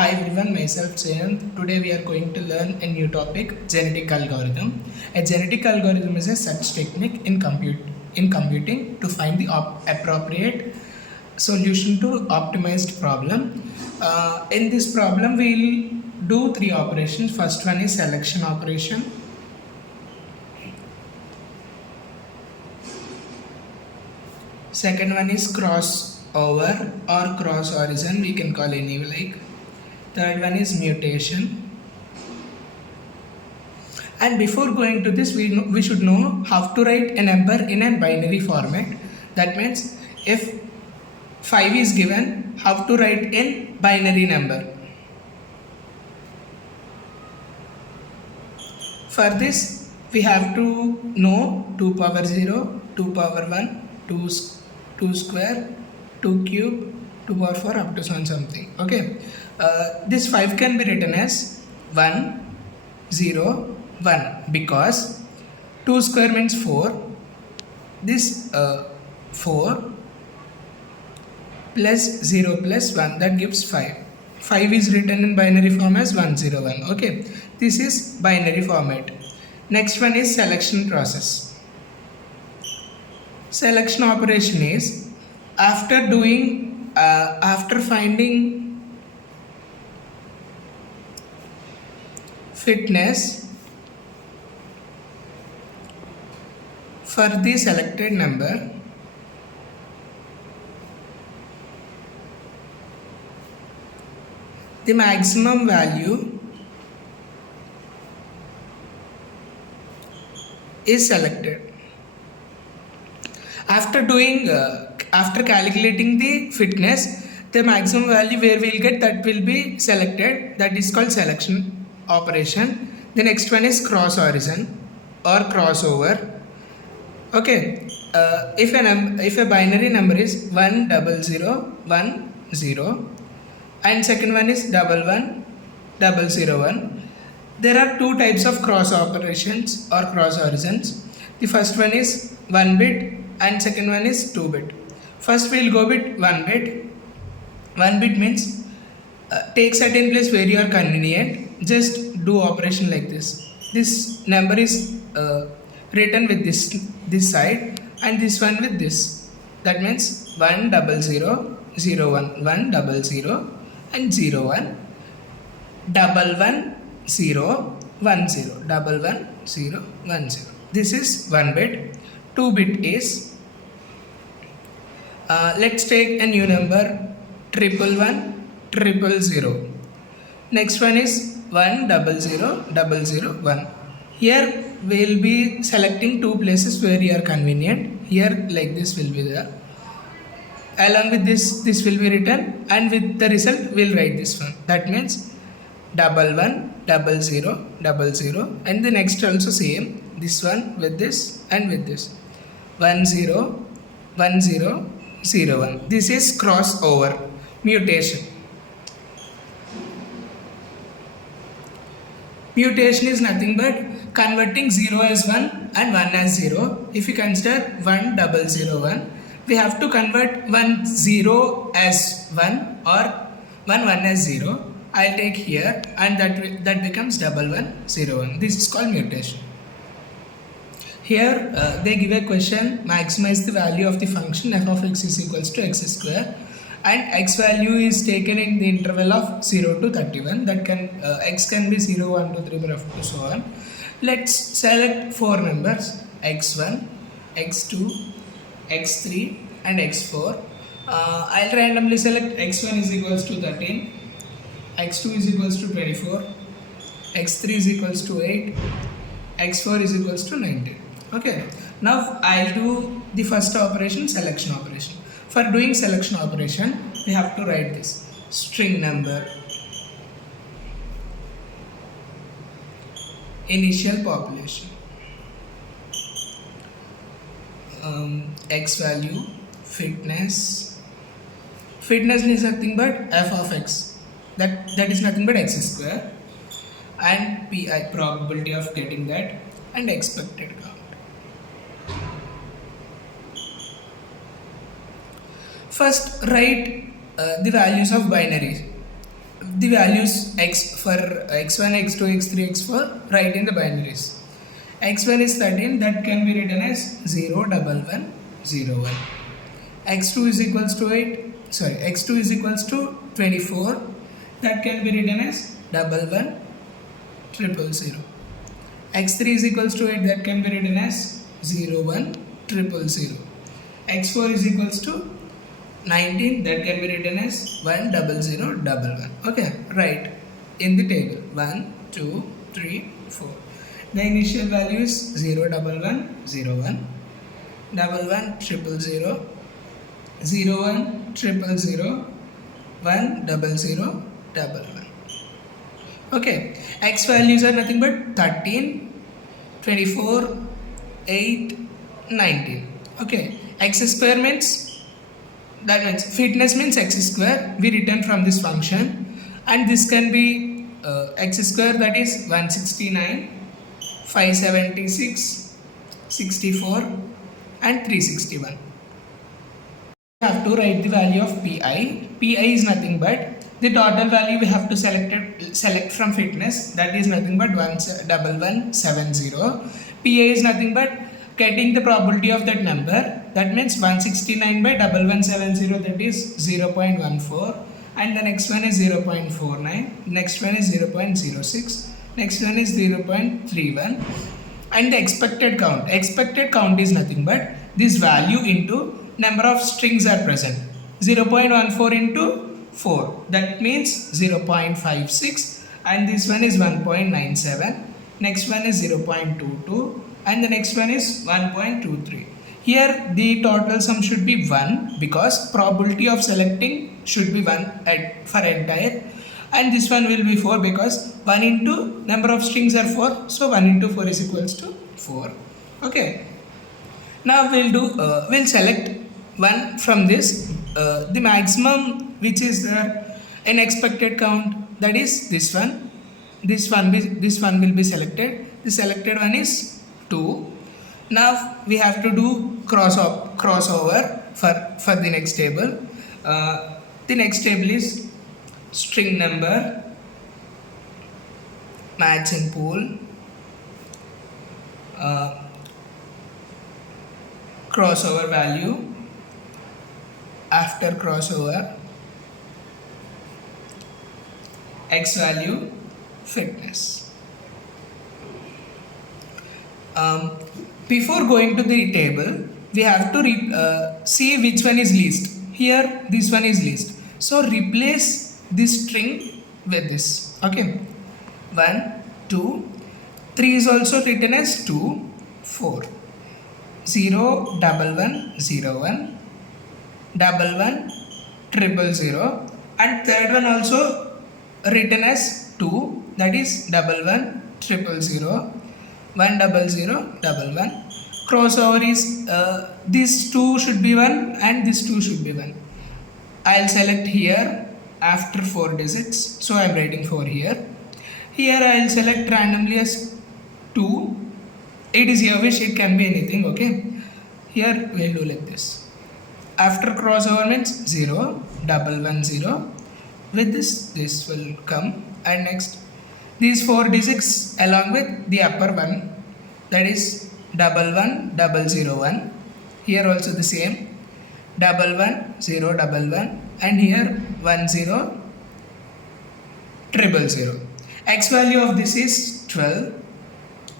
Hi everyone, myself Jayant. Today we are going to learn a new topic, genetic algorithm. A genetic algorithm is a such technique in computing to find the appropriate solution to optimized problem. In this problem, we'll do three operations. First one is selection operation. Second one is crossover or cross origin. We can call any like. Third one is mutation. And before going to this, we should know how to write a number in a binary format. That means if 5 is given, how to write in binary number. For this, we have to know 2 power 0, 2 power 1, 2 square, 2 cube, 2 power 4 up to something. Okay. This 5 can be written as 1, 0, 1 because 2 square means 4. This 4 plus 0 plus 1 that gives 5. 5 is written in binary form as 1, 0, 1. Okay. This is binary format. Next one is selection process. Selection operation is after finding fitness for the selected number, the maximum value is selected. After calculating the fitness, the maximum value where we'll get that will be selected. That is called selection operation. The next one is cross origin or crossover. Okay, if a binary number is 1 0 0 1 0 and second one is 1 1 0 0 1, there are two types of cross operations or cross origins. The first one is 1 bit and second one is 2 bit. First we'll go with 1 bit. 1 bit means take certain place where you are convenient, just do operation like this. This number is written with this side and this one with this. That means 1 0 0 0 1 1 0 0 and 0 1 1 1 0 1 0 1 1 0 1 0. This is 1 bit. 2 bit is let's take a new number 1 1 1 0. Next one is 1 0 0 0 0 1. Here we will be selecting two places where you are convenient. Here like this will be there. Along with this will be written and with the result we will write this one. That means 1 1 0 0 0 and the next also same. This one with this and with this. 1 0 1 0 0 1. This is crossover. Mutation. Mutation is nothing but converting 0 as 1 and 1 as 0. If you consider 1 0 0 1, we have to convert 1 0 as 1 or 1 1 as 0. I'll take here and that becomes 1 1 0 1. This is called mutation. Here they give a question, maximize the value of the function f of x is equals to x square, and x value is taken in the interval of 0 to 31. That can x can be 0 1 2 3 up to so on. Let's select four numbers x1 x2 x3 and x4. I'll randomly select x1 is equals to 13, x2 is equals to 24, x3 is equals to 8, x4 is equals to 19. Okay, now I'll do the first operation, selection operation. For doing selection operation, we have to write this string number, initial population, x value, fitness is nothing but f of x, that is nothing but x square, and pi, probability of getting that, and expected count. First write the values of binaries. the values x for x1, x2, x3, x4 write in the binaries. x1 is 13, that can be written as 0 1 1 0 1. x2 is equals to 8, sorry, x2 is equals to 24, that can be written as 1 1 0 0. x3 is equals to 8, that can be written as 0 1 0 0. x4 is equals to 19, that can be written as 1 0 0 1 1. Okay, right in the table 1 2 3 4. The initial value is 0 1 1 0 1, 1 1 0 0, 0 1 0 0, 1 0 0 1 1. Okay, x values are nothing but 13, 24, 8, 19. Okay, x square means, that means fitness means x square, we return from this function, and this can be x square, that is 169, 576, 64 and 361. We have to write the value of pi. Pi is nothing but the total value we have to select from fitness, that is nothing but 1170. pi is nothing but getting the probability of that number, that means 169 by 1170, that is 0.14, and the next one is 0.49, next one is 0.06, next one is 0.31, and the expected count is nothing but this value into number of strings are present, 0.14 into 4, that means 0.56, and this one is 1.97, next one is 0.22, and the next one is 1.23. Here the total sum should be 1 because probability of selecting should be 1 for entire, and this one will be 4 because 1 into number of strings are 4, so 1 into 4 is equals to 4. Okay, now we'll select one from this, the maximum which is there in expected count, that is this one will be selected. The selected one is 2. Now we have to do crossover for the next table. The next table is string number, matching pool, crossover value, after crossover, x value, fitness. Before going to the table, we have to see which one is least. Here this one is least, so replace this string with this. Okay, 1 2 3 is also written as 2 4, 0 1 1 0 1, 1 1 0 0, and third one also written as 2, that is 1 1 0 0, 1 0 0 1 1. Crossover is this 2 should be 1 and this 2 should be 1. I'll select here after 4 digits, so I'm writing 4 here. Here I'll select randomly as 2. It is your wish, it can be anything. Okay, here we'll do like this. After crossover means 0 1 1 0. With this will come, and next these 4 digits along with the upper one, that is 1 1 0 1. Here also the same 1 1 0 1 1, and here 1 0 0 0. X value of this is 12.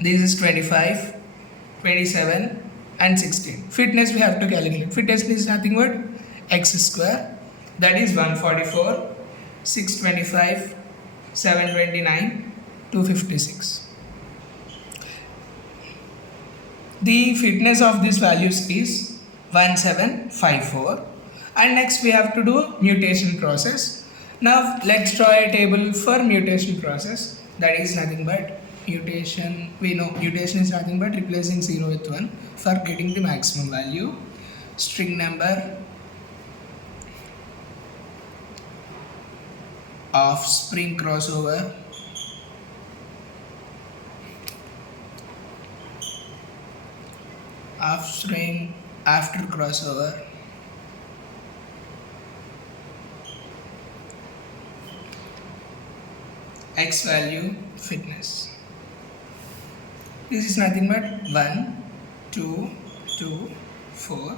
This is 25, 27, and 16. Fitness we have to calculate. Fitness is nothing but x square, that is 144, 625, 729, 256. The fitness of these values is 1754, and next we have to do mutation process. Now let's draw a table for mutation process, that is nothing but mutation. We know mutation is nothing but replacing 0 with 1 for getting the maximum value. String number, offspring crossover, offspring after crossover, x value fitness. This is nothing but 1 2 2 4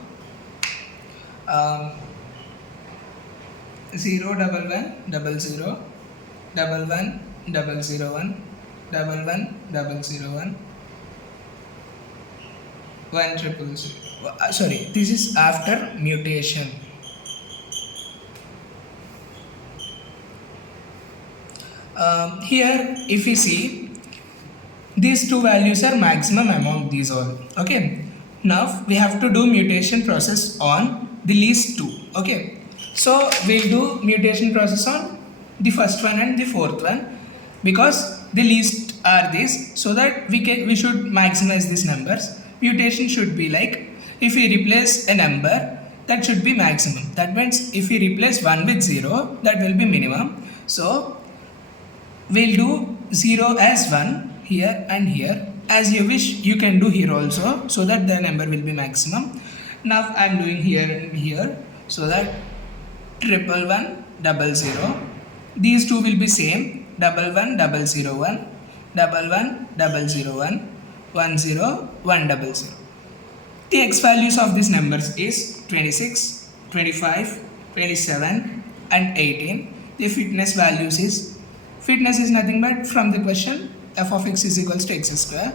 0 1 1 0 0 1 1 0 1 1 1 0 1 1 triple 0. Sorry, this is after mutation. Here if we see, these two values are maximum among these all. Okay, now we have to do mutation process on the least two. Okay, so we'll do mutation process on the first one and the fourth one, because the least are these, so that we should maximize these numbers. Mutation should be like, if we replace a number, that should be maximum. That means if we replace 1 with 0, that will be minimum. So we'll do 0 as 1 here and here. As you wish, you can do here also, so that the number will be maximum. Now I am doing here and here, so that 1 1 1 0 0. These two will be same. 1 1 0 0 1, 1 1 0 0 1, 1 0 1 0 0. The x values of these numbers is 26, 25, 27 and 18. The fitness values is, fitness is nothing but from the question f of x is equals to x square.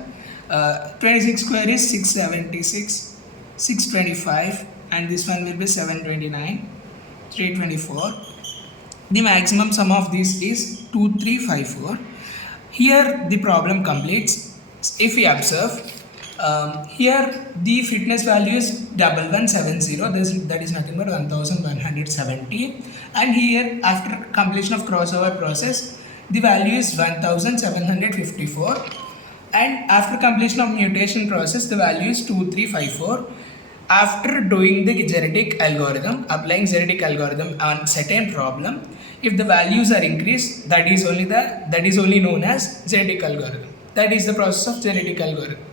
26 square is 676, 625 and this one will be 729, 324. The maximum sum of this is 2354. Here the problem completes. If we observe, here the fitness value is 1170, that is nothing but 1170, and here after completion of crossover process the value is 1754, and after completion of mutation process the value is 2354. After doing the genetic algorithm, applying genetic algorithm on certain problem, if the values are increased, that is only known as genetic algorithm. That is the process of genetic algorithm.